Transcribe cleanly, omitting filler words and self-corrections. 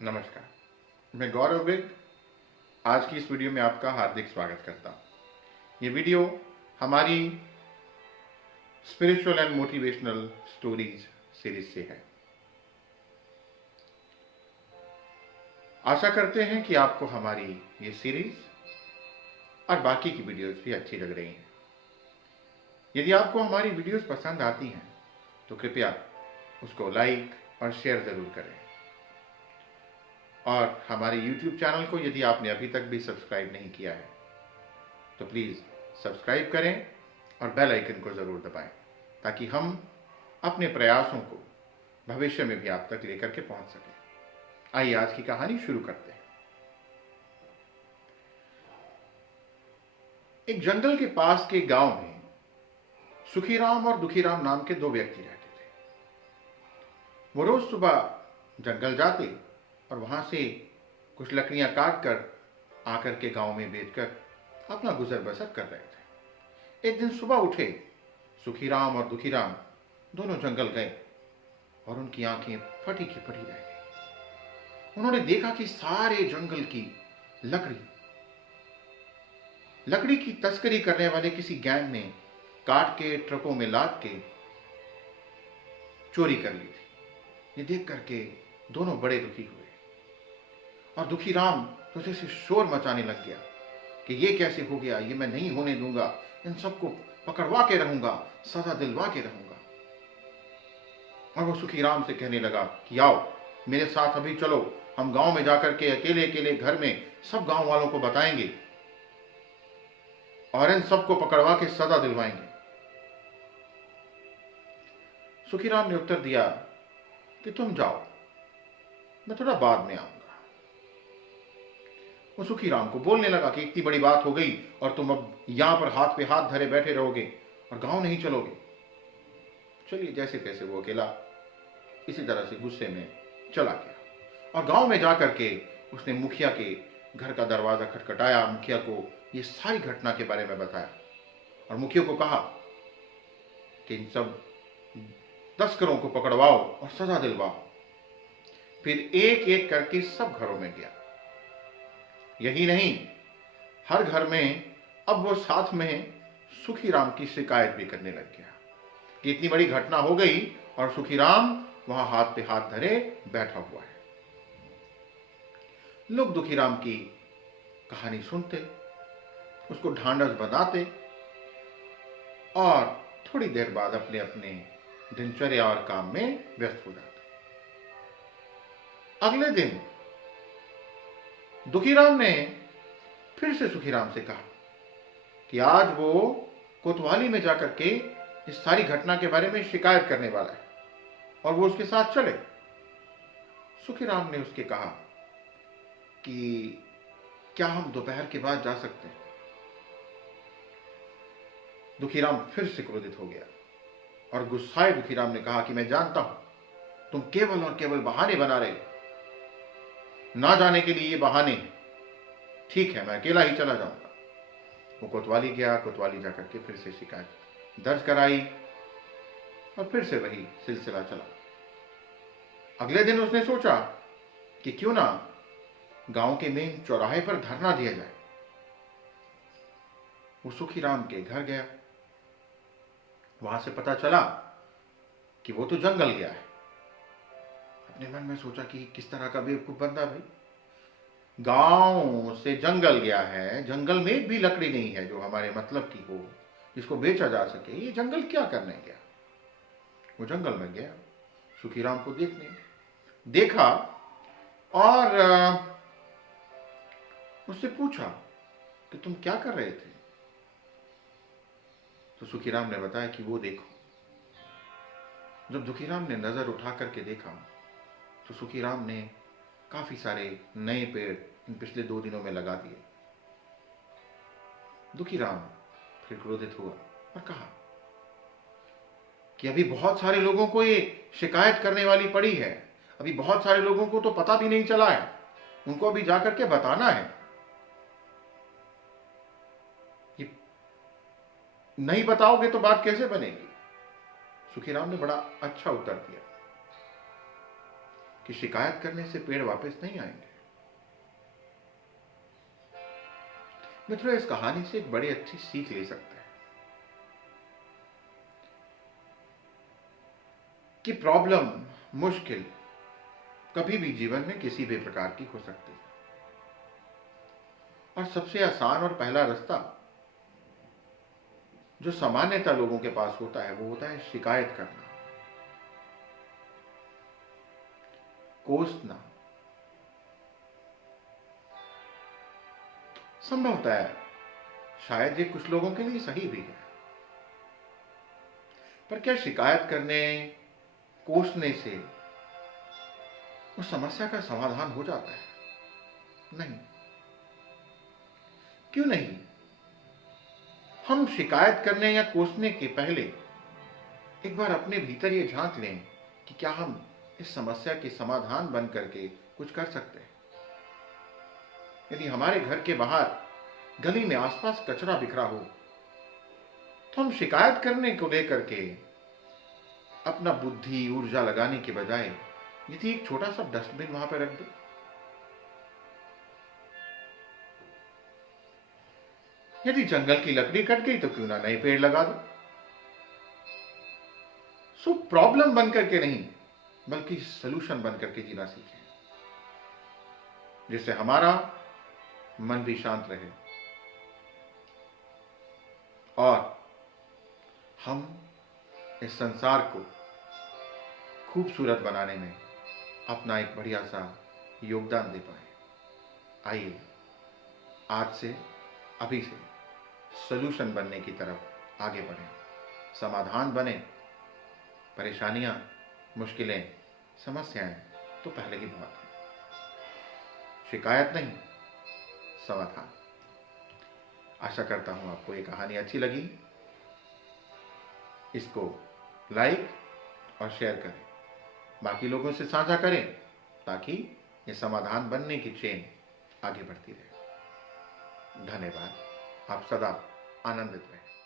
नमस्कार। मैं गौरव विद आज की इस वीडियो में आपका हार्दिक स्वागत करता हूँ। ये वीडियो हमारी spiritual and motivational stories series से है। आशा करते हैं कि आपको हमारी ये सीरीज और बाकी की वीडियोस भी अच्छी लग रही हैं। यदि आपको हमारी वीडियोस पसंद आती हैं तो कृपया उसको लाइक और शेयर ज़रूर करें। और हमारे YouTube चैनल को यदि आपने अभी तक भी सब्सक्राइब नहीं किया है तो प्लीज़ सब्सक्राइब करें और बेल आइकन को ज़रूर दबाएं ताकि हम अपने प्रयासों को भविष्य में भी आप तक लेकर के पहुंच सकें। आइए आज की कहानी शुरू करते हैं। एक जंगल के पास के गांव में सुखीराम और दुखीराम नाम के दो व्यक्ति रहते थे। वो रोज सुबह जंगल जाते और वहां से कुछ लकड़ियां काट कर आकर के गांव में बेचकर अपना गुजर बसर कर रहे थे। एक दिन सुबह उठे सुखीराम और दुखीराम दोनों जंगल गए और उनकी आंखें फटी की फटी रह गई। उन्होंने देखा कि सारे जंगल की लकड़ी की तस्करी करने वाले किसी गैंग ने काट के ट्रकों में लाद के चोरी कर ली थी। ये देख करके दोनों बड़े दुखी हुए और दुखीराम तो जैसे शोर मचाने लग गया कि ये कैसे हो गया, ये मैं नहीं होने दूंगा, इन सबको पकड़वा के रहूंगा, सजा दिलवा के रहूंगा। और वो सुखीराम से कहने लगा कि आओ मेरे साथ अभी चलो, हम गांव में जाकर के अकेले अकेले घर में सब गांव वालों को बताएंगे और इन सबको पकड़वा के सजा दिलवाएंगे। सुखीराम ने उत्तर दिया कि तुम जाओ, मैं थोड़ा बाद में आऊंगा। वो सुखीराम को बोलने लगा कि इतनी बड़ी बात हो गई और तुम अब यहां पर हाथ पे हाथ धरे बैठे रहोगे और गांव नहीं चलोगे। चलिए जैसे तैसे वो अकेला इसी तरह से गुस्से में चला गया और गांव में जाकर के उसने मुखिया के घर का दरवाजा खटखटाया, मुखिया को ये सारी घटना के बारे में बताया और मुखिया को कहा कि इन सब तस्करों को पकड़वाओ और सजा दिलवाओ। फिर एक एक करके सब घरों में गया। यही नहीं, हर घर में अब वो साथ में सुखीराम की शिकायत भी करने लग गया कि इतनी बड़ी घटना हो गई और सुखीराम वहां हाथ पे हाथ धरे बैठा हुआ है। लोग दुखीराम की कहानी सुनते, उसको ढांढस बनाते और थोड़ी देर बाद अपने अपने दिनचर्या और काम में व्यस्त हो जाते। अगले दिन दुखीराम ने फिर से सुखीराम से कहा कि आज वो कोतवाली में जाकर के इस सारी घटना के बारे में शिकायत करने वाला है और वो उसके साथ चले। सुखीराम ने उसके कहा कि क्या हम दोपहर के बाद जा सकते हैं। दुखीराम फिर से क्रोधित हो गया और गुस्साए दुखीराम ने कहा कि मैं जानता हूं तुम केवल और केवल बहाने बना रहे हो, ना जाने के लिए ये बहाने हैं। ठीक है, मैं अकेला ही चला जाऊंगा। वो कोतवाली गया, कोतवाली जाकर के फिर से शिकायत दर्ज कराई और फिर से वही सिलसिला चला। अगले दिन उसने सोचा कि क्यों ना गांव के मेन चौराहे पर धरना दिया जाए। वो सुखीराम के घर गया। वहां से पता चला कि वो तो जंगल गया है। अपने मन में सोचा कि किस तरह का बेवकूफ बंदा भाई, गांव से जंगल गया है, जंगल में एक भी लकड़ी नहीं है जो हमारे मतलब की हो, जिसको बेचा जा सके। ये जंगल क्या करने गया। वो जंगल में गया सुखीराम को देखा और उससे पूछा कि तुम क्या कर रहे थे। तो सुखीराम ने बताया कि वो देखो। जब दुखीराम ने नजर उठा करके देखा तो सुखीराम ने काफी सारे नए पेड़ इन पिछले 2 दिनों में लगा दिए। दुखीराम फिर क्रोधित हुआ और कहा कि अभी बहुत सारे लोगों को ये शिकायत करने वाली पड़ी है, अभी बहुत सारे लोगों को तो पता भी नहीं चला है, उनको अभी जाकर के बताना है। ये नहीं बताओगे तो बात कैसे बनेगी। सुखीराम ने बड़ा अच्छा उत्तर दिया कि शिकायत करने से पेड़ वापस नहीं आएंगे। मित्रों, इस कहानी से एक बड़ी अच्छी सीख ले सकते हैं कि प्रॉब्लम, मुश्किल कभी भी जीवन में किसी भी प्रकार की हो सकती है, और सबसे आसान और पहला रास्ता जो सामान्यतः लोगों के पास होता है वो होता है शिकायत करना, कोसना। संभवतः है शायद ये कुछ लोगों के लिए सही भी है, पर क्या शिकायत करने, कोसने से उस समस्या का समाधान हो जाता है? नहीं। क्यों नहीं? हम शिकायत करने या कोसने के पहले एक बार अपने भीतर ये झांक लें कि क्या हम इस समस्या के समाधान बन करके कुछ कर सकते हैं। यदि हमारे घर के बाहर गली में आसपास कचरा बिखरा हो तो हम शिकायत करने को लेकर के अपना बुद्धि, ऊर्जा लगाने के बजाय यदि एक छोटा सा डस्टबिन वहां पर रख दे, यदि जंगल की लकड़ी कट गई तो क्यों ना नए पेड़ लगा दो। सो प्रॉब्लम बनकर के नहीं बल्कि सलूशन बनकर के जीना सीखें, जिससे हमारा मन भी शांत रहे और हम इस संसार को खूबसूरत बनाने में अपना एक बढ़िया सा योगदान दे पाए। आइए आज से, अभी से सलूशन बनने की तरफ आगे बढ़ें, समाधान बने। परेशानियां, मुश्किलें, समस्याएं तो पहले ही बहुत हैं। शिकायत नहीं, समाधान। आशा करता हूं आपको ये कहानी अच्छी लगी। इसको लाइक और शेयर करें, बाकी लोगों से साझा करें ताकि ये समाधान बनने की चेन आगे बढ़ती रहे। धन्यवाद। आप सदा आनंदित रहें।